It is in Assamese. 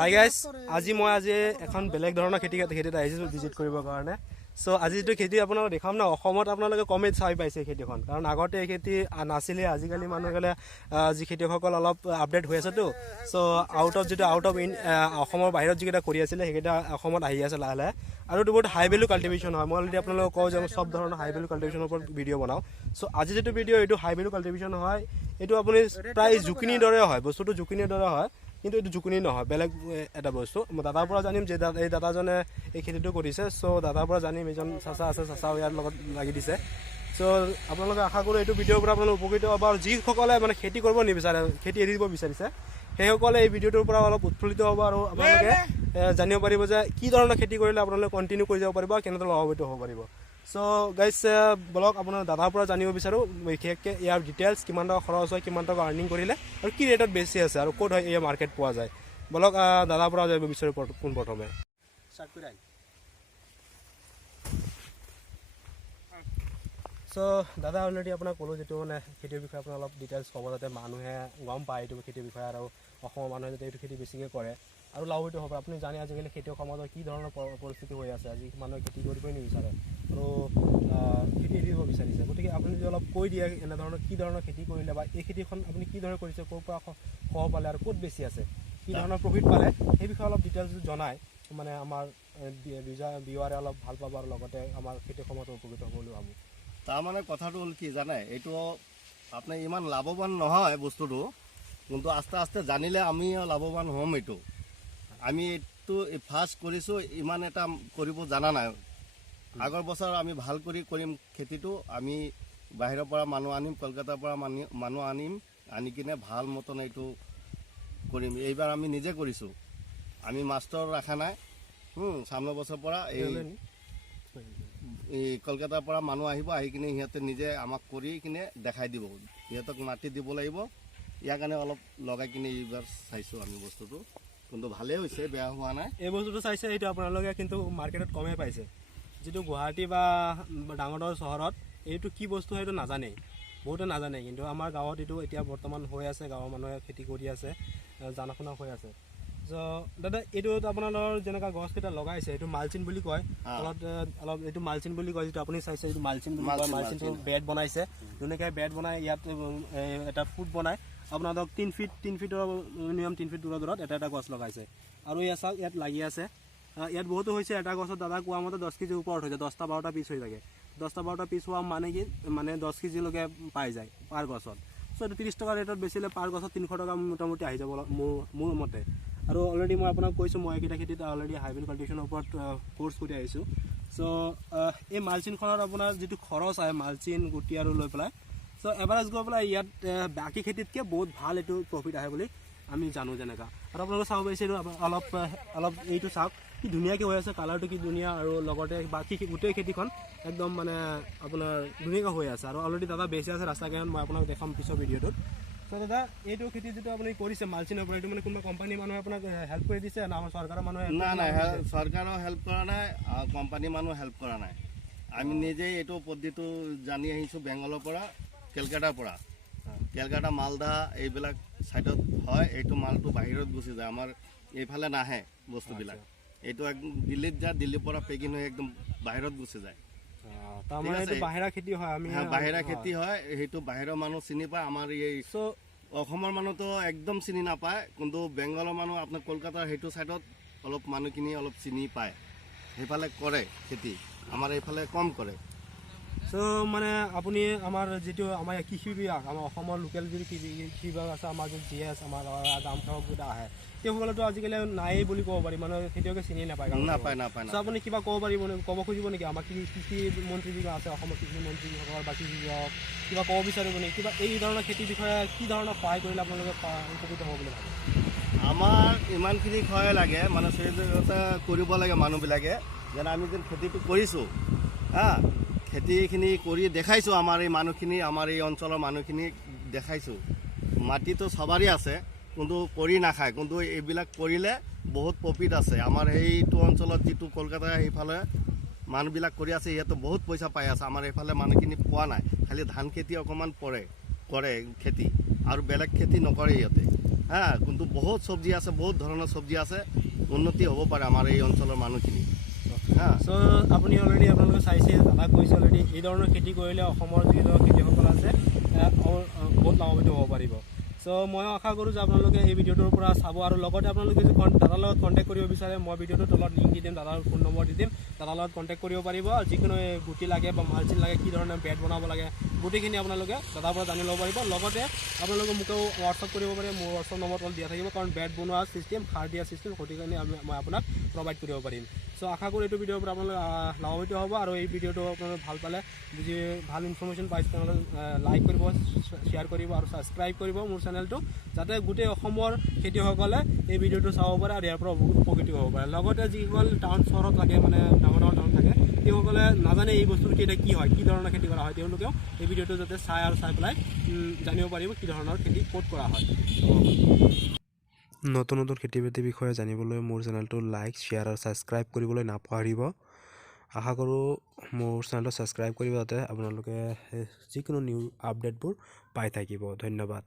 হাই গাইজ, আজি মই এখন বেলেগ ধৰণৰ খেতিত আহিছোঁ ভিজিট কৰিবৰ কাৰণে। চ' আজি যিটো খেতি আপোনালোকে দেখাম ন, অসমত আপোনালোকে কমেই চাই পাইছে এই খেতিখন, কাৰণ আগতে এই খেতি নাছিলে। আজিকালি মানুহসকলে যি খেতিয়কসকল অলপ আপডেট হৈ আছেতো, চ' আউট অফ অসমৰ বাহিৰত যিকেইটা কৰি আছিলে সেইকেইটা অসমত আহি আছে লাহে লাহে। আৰু এইটো বহুত হাই ভেলু কাল্টিভেশ্যন হয়। মই অলৰেডি আপোনালোকক কওঁ যে মই চব ধৰণৰ হাই ভেলু কাল্টিভেশ্যনৰ ওপৰত ভিডিঅ' বনাওঁ। চ' আজি যিটো ভিডিঅ' এইটো হাই ভেলু কাল্টিভেশ্যন হয়। এইটো আপুনি প্ৰায় জুকিনিৰ দৰে হয়, বস্তুটো জুকিনিৰ দৰে হয়, কিন্তু এইটো জুকিনি নহয়, বেলেগ এটা বস্তু। মই দাদাৰ পৰা জানিম যে এই দাদাজনে এই খেতিটো কৰিছে। চ' দাদাৰ পৰা জানিম, এজন চাচা আছে, চাচাও ইয়াৰ লগত লাগি দিছে। চ' আপোনালোকে আশা কৰোঁ এইটো ভিডিঅ'ৰ পৰা আপোনালোকে উপকৃত হ'ব। আৰু যিসকলে মানে খেতি কৰিব নিবিচাৰে, খেতি এৰি দিব বিচাৰিছে, সেইসকলে এই ভিডিঅ'টোৰ পৰা অলপ উৎফুল্লিত হ'ব আৰু আপোনালোকে জানিব পাৰিব যে কি ধৰণৰ খেতি কৰিলে আপোনালোকে কণ্টিনিউ কৰি যাব পাৰিব, কেনেদৰে লাভান্বিত হ'ব পাৰিব। চ' গাইজ, বলক আপোনাৰ দাদাৰ পৰা জানিব বিচাৰোঁ বিশেষকৈ ইয়াৰ ডিটেইলছ, কিমান টকা খৰচ হয়, কিমান টকা আৰ্নিং কৰিলে আৰু কি ৰেটত বেছি আছে আৰু ক'ত হয় এই মাৰ্কেট পোৱা যায়। বলক দাদাৰ পৰা জানিব বিচাৰোঁ পোনপ্ৰথমে। চ' দাদা, অলৰেডি আপোনাক ক'লোঁ যিটো মানে খেতিৰ বিষয়ে আপোনাৰ অলপ ডিটেইলছ ক'ব, যাতে মানুহে গম পায় এইটো খেতিৰ বিষয়ে, আৰু অসমৰ মানুহে যাতে এইটো খেতি বেছিকৈ কৰে আৰু লাভান্বিত হ'ব। আপুনি জানে আজিকালি খেতিয়ক সমাজৰ কি ধৰণৰ পৰিস্থিতি হৈ আছে। আজি মানুহে খেতি কৰিবই নিবিচাৰে আৰু খেতি এৰি দিব বিচাৰিছে। গতিকে আপুনি যদি অলপ কৈ দিয়ে এনেধৰণৰ কি ধৰণৰ খেতি কৰিলে, বা এই খেতিখন আপুনি কি ধৰণে কৰিছে, ক'ৰ পৰা সহ পালে আৰু ক'ত বেছি আছে, কি ধৰণৰ প্ৰফিট পালে, সেই বিষয়ে অলপ ডিটেইলছ জনায়, মানে আমাৰ ভিউৱাৰে অলপ ভাল পাব আৰু লগতে আমাৰ খেতিয়ক সমাজৰ উপকৃত হ'ব বুলি ভাবোঁ। তাৰমানে কথাটো হ'ল কি জানে, এইটো আপোনাৰ ইমান লাভৱান নহয় বস্তুটো, কিন্তু আস্তে আস্তে জানিলে আমি লাভৱান হ'ম। আমি এইটো ফাৰ্ষ্ট কৰিছোঁ, ইমান এটা কৰিব জনা নাই। আগৰ বছৰ আমি ভাল কৰিম খেতিটো। আমি বাহিৰৰ পৰা মানুহ আনিম, কলকাতাৰ পৰা মানুহ আনি কিনে ভাল মতন এইটো কৰিম। এইবাৰ আমি নিজে কৰিছোঁ, আমি মাষ্টৰ ৰখা নাই। সামনে বছৰৰ পৰা এই কলকাতাৰ পৰা মানুহ আহিব, আহি কিনে সিহঁতে নিজে আমাক কৰি কিনে দেখাই দিব। সিহঁতক মাটি দিব লাগিব, ইয়াৰ কাৰণে অলপ লগাই কিনে এইবাৰ চাইছোঁ আমি বস্তুটো, কিন্তু ভালেই হৈছে, বেয়া হোৱা নাই। এই বস্তুটো চাইছে, এইটো আপোনালোকে কিন্তু মাৰ্কেটত কমেই পাইছে। যিটো গুৱাহাটী বা ডাঙৰ ডাঙৰ চহৰত এইটো কি বস্তু সেইটো নাজানেই, বহুতে নাজানে। কিন্তু আমাৰ গাঁৱত এইটো এতিয়া বৰ্তমান হৈ আছে, গাঁৱৰ মানুহে খেতি কৰি আছে, জানা শুনা হৈ আছে। চ' দাদা, এইটো আপোনালোকৰ যেনেকুৱা গছকেইটা লগাইছে, এইটো মালচিন বুলি কয়, অলপ এইটো মালচিন বুলি কয়, যিটো আপুনি চাইছে এইটো মালচিন বুলি কয়। মালচিনটো বেড বনাইছে, ধুনীয়াকৈ বেড বনাই ইয়াত এটা ফুট বনাই আপোনালোকক 3 ফিটৰ মিনিমাম 3 ফিট দূৰত এটা গছ লগাইছে। আৰু ইয়াত লাগি আছে, ইয়াত বহুতো হৈছে। এটা গছত দাদা কোৱা মতে 10 কেজিৰ ওপৰত হৈ যায়, 10টা-12টা পিচ হৈ থাকে। 10টা-12টা পিচ হোৱা মানে কি, মানে 10 কেজিলৈকে পাই যায় পাৰ গছত। চ' এইটো 30 টকা ৰেটত বেচিলে পাৰ গছত 300 টকা মোটামুটি আহি যাব মোৰ মতে। আৰু অলৰেডি মই আপোনাক কৈছোঁ, মই এইকেইটা খেতিত অলৰেডি হাই ভেলু কাল্টিভেশ্যনৰ ওপৰত কোৰ্চ কৰি আহিছোঁ। চ' এই মালচিনখনত আপোনাৰ যিটো খৰচ আহে, মালচিন গুটি আৰু লৈ পেলাই, চ' এভাৰেজ গৈ পেলাই ইয়াত বাকী খেতিতকৈ বহুত ভাল এইটো প্ৰফিট আহে বুলি আমি জানো যেনেকুৱা। আৰু আপোনালোকে চাব পাৰিছে, এইটো অলপ এইটো চাওক, কি ধুনীয়াকৈ হৈ আছে, কালাৰটো কি ধুনীয়া, আৰু লগতে বাকী গোটেই খেতিখন একদম মানে আপোনাৰ ধুনীয়াকৈ হৈ আছে। আৰু অলৰেডি দাদা বেছি আছে ৰাস্তা ঘাট, মই আপোনাক দেখাম পিছৰ ভিডিঅ'টোত। চ' দাদা, এইটো খেতি যিটো আপুনি কৰিছে মালচিনৰ পৰা, এইটো মানে কোনোবা কোম্পানীৰ মানুহে আপোনাক হেল্প কৰি দিছে না আমাৰ চৰকাৰৰ মানুহে? নাই, চৰকাৰেও হেল্প কৰা নাই, কোম্পানীৰ মানুহ হেল্প কৰা নাই। আমি নিজেই এইটো পদ্ধতিটো জানি আহিছোঁ বেংগলৰ পৰা, কেলকাতাৰ পৰা। কেলকাতা, মালদা এইবিলাক ছাইডত হয়। এইটো মালটো বাহিৰত গুচি যায়, আমাৰ এইফালে নাহে বস্তুবিলাক। এইটো একদম দিল্লীত যায়, দিল্লীৰ পৰা পেকিং হৈ একদম বাহিৰত গুচি যায়। বাহিৰা খেতি হয়, বাহিৰা খেতি হয়, সেইটো বাহিৰৰ মানুহ চিনি পায়। আমাৰ এই অসমৰ মানুহতো একদম চিনি নাপায়, কিন্তু বেংগলৰ মানুহ আপোনাৰ কলকাতাৰ সেইটো ছাইডত অলপ মানুহখিনি অলপ চিনি পায়, সেইফালে কৰে খেতি, আমাৰ এইফালে কম কৰে। চ' মানে আপুনি আমাৰ যিটো আমাৰ কৃষি বিভাগ, আমাৰ অসমৰ লোকেল যিটো কৃষি বিভাগ আছে, আমাৰ যিটো GS, আমাৰ গাঁওখনত আছে, সেইসকলেতো আজিকালি নায়েই বুলি ক'ব পাৰি, মানুহে খেতিয়কে চিনি নাপায়। চ' আপুনি কিবা ক'ব খুজিব নেকি আমাৰ কৃষি মন্ত্ৰী যিবিলাক আছে, অসমৰ কৃষি মন্ত্ৰীসকল বা কৃষি বিভাগক কিবা ক'ব বিচাৰিব নেকি? কিবা এই ধৰণৰ খেতিৰ বিষয়ে কি ধৰণৰ সহায় কৰিলে আপোনালোকে উপকৃত হ'ব বুলি ভাবে? আমাৰ ইমানখিনি সহায় লাগে, মানে সহযোগিতা কৰিব লাগে মানুহবিলাকে। যেনে আমি যেন খেতিটো কৰিছোঁ, খেতিখিনি কৰি দেখাইছোঁ, আমাৰ এই মানুহখিনি, আমাৰ এই অঞ্চলৰ মানুহখিনিক দেখাইছোঁ। মাটিটো সবাৰই আছে, কিন্তু কৰি নাখায়, কিন্তু এইবিলাক কৰিলে বহুত প্ৰফিট আছে। আমাৰ সেইটো অঞ্চলত যিটো কলকাতা সেইফালে মানুহবিলাক কৰি আছে, সিহঁতে বহুত পইচা পাই আছে। আমাৰ এইফালে মানুহখিনি পোৱা নাই, খালি ধান খেতি অকণমান কৰে খেতি, আৰু বেলেগ খেতি নকৰে সিহঁতে। হা কিন্তু বহুত চব্জি আছে, বহুত ধৰণৰ চব্জি আছে, উন্নতি হ'ব পাৰে আমাৰ এই অঞ্চলৰ মানুহখিনি। হা চ' আপুনি অলৰেডি আপোনালোকে চাইছে, দাদা কৈছে অলৰেডি এই ধৰণৰ খেতি কৰিলে অসমৰ যিবোৰ খেতিয়কসকল আছে বহুত লাভান্বিত হ'ব পাৰিব। চ' মই আশা কৰোঁ যে আপোনালোকে এই ভিডিঅ'টোৰ পৰা চাব, আৰু লগতে আপোনালোকে যদি দাদাৰ লগত কণ্টেক্ট কৰিব বিচাৰে, মই ভিডিঅ'টোৰ তলত লিংক দি দিম, দাদাৰ ফোন নম্বৰ দি দিম, দাদাৰ লগত কণ্টেক্ট কৰিব পাৰিব। যিকোনো গুটি লাগে বা মালচিং লাগে, কি ধৰণে বেড বনাব লাগে, গোটেইখিনি আপোনালোকে দাদাৰ পৰা জানি ল'ব পাৰিব। লগতে আপোনালোকে মোকেও হোৱাটছআপ কৰিব পাৰে, মোৰ হোৱাটছআপ নম্বৰ তলত দিয়া থাকিব, কাৰণ বেড বনোৱা চিষ্টেম, সাৰ দিয়া চিষ্টেম গোটেইখিনি মই আপোনাক প্ৰভাইড কৰিব পাৰিম। চ' আশা কৰোঁ এইটো ভিডিঅ'ৰ পৰা আপোনালোকে লাভান্বিত হ'ব, আৰু এই ভিডিঅ'টো আপোনালোকে ভাল পালে, যদি ভাল ইনফৰ্মেশ্যন পাইছে তেনেহ'লে লাইক কৰিব, শ্বেয়াৰ কৰিব আৰু ছাবস্ক্ৰাইব কৰিব মোৰ চেনেলটো, যাতে গোটেই অসমৰ খেতিয়কসকলে এই ভিডিঅ'টো চাব পাৰে আৰু ইয়াৰ পৰা বহুত উপকৃত হ'ব পাৰে। লগতে যিসকল টাউন চহৰত থাকে, মানে ডাঙৰ ডাঙৰ টাউন থাকে, তেওঁসকলে নাজানে এই বস্তুটো কেতিয়া কি হয়, কি ধৰণৰ খেতি কৰা হয়, তেওঁলোকেও এই ভিডিঅ'টো যাতে চাই পেলাই জানিব পাৰিব কি ধৰণৰ খেতি ক'ত কৰা হয়। নতুন নতুন খেতি বাতিৰ বিষয়ে জানিবলৈ মোৰ চেনেলটো লাইক, শ্বেয়াৰ আৰু ছাবস্ক্ৰাইব কৰিবলৈ নাপাহৰিব। আশা কৰোঁ মোৰ চেনেলটো ছাবস্ক্ৰাইব কৰিব, যাতে আপোনালোকে যিকোনো নিউ আপডেটবোৰ পাই থাকিব। ধন্যবাদ।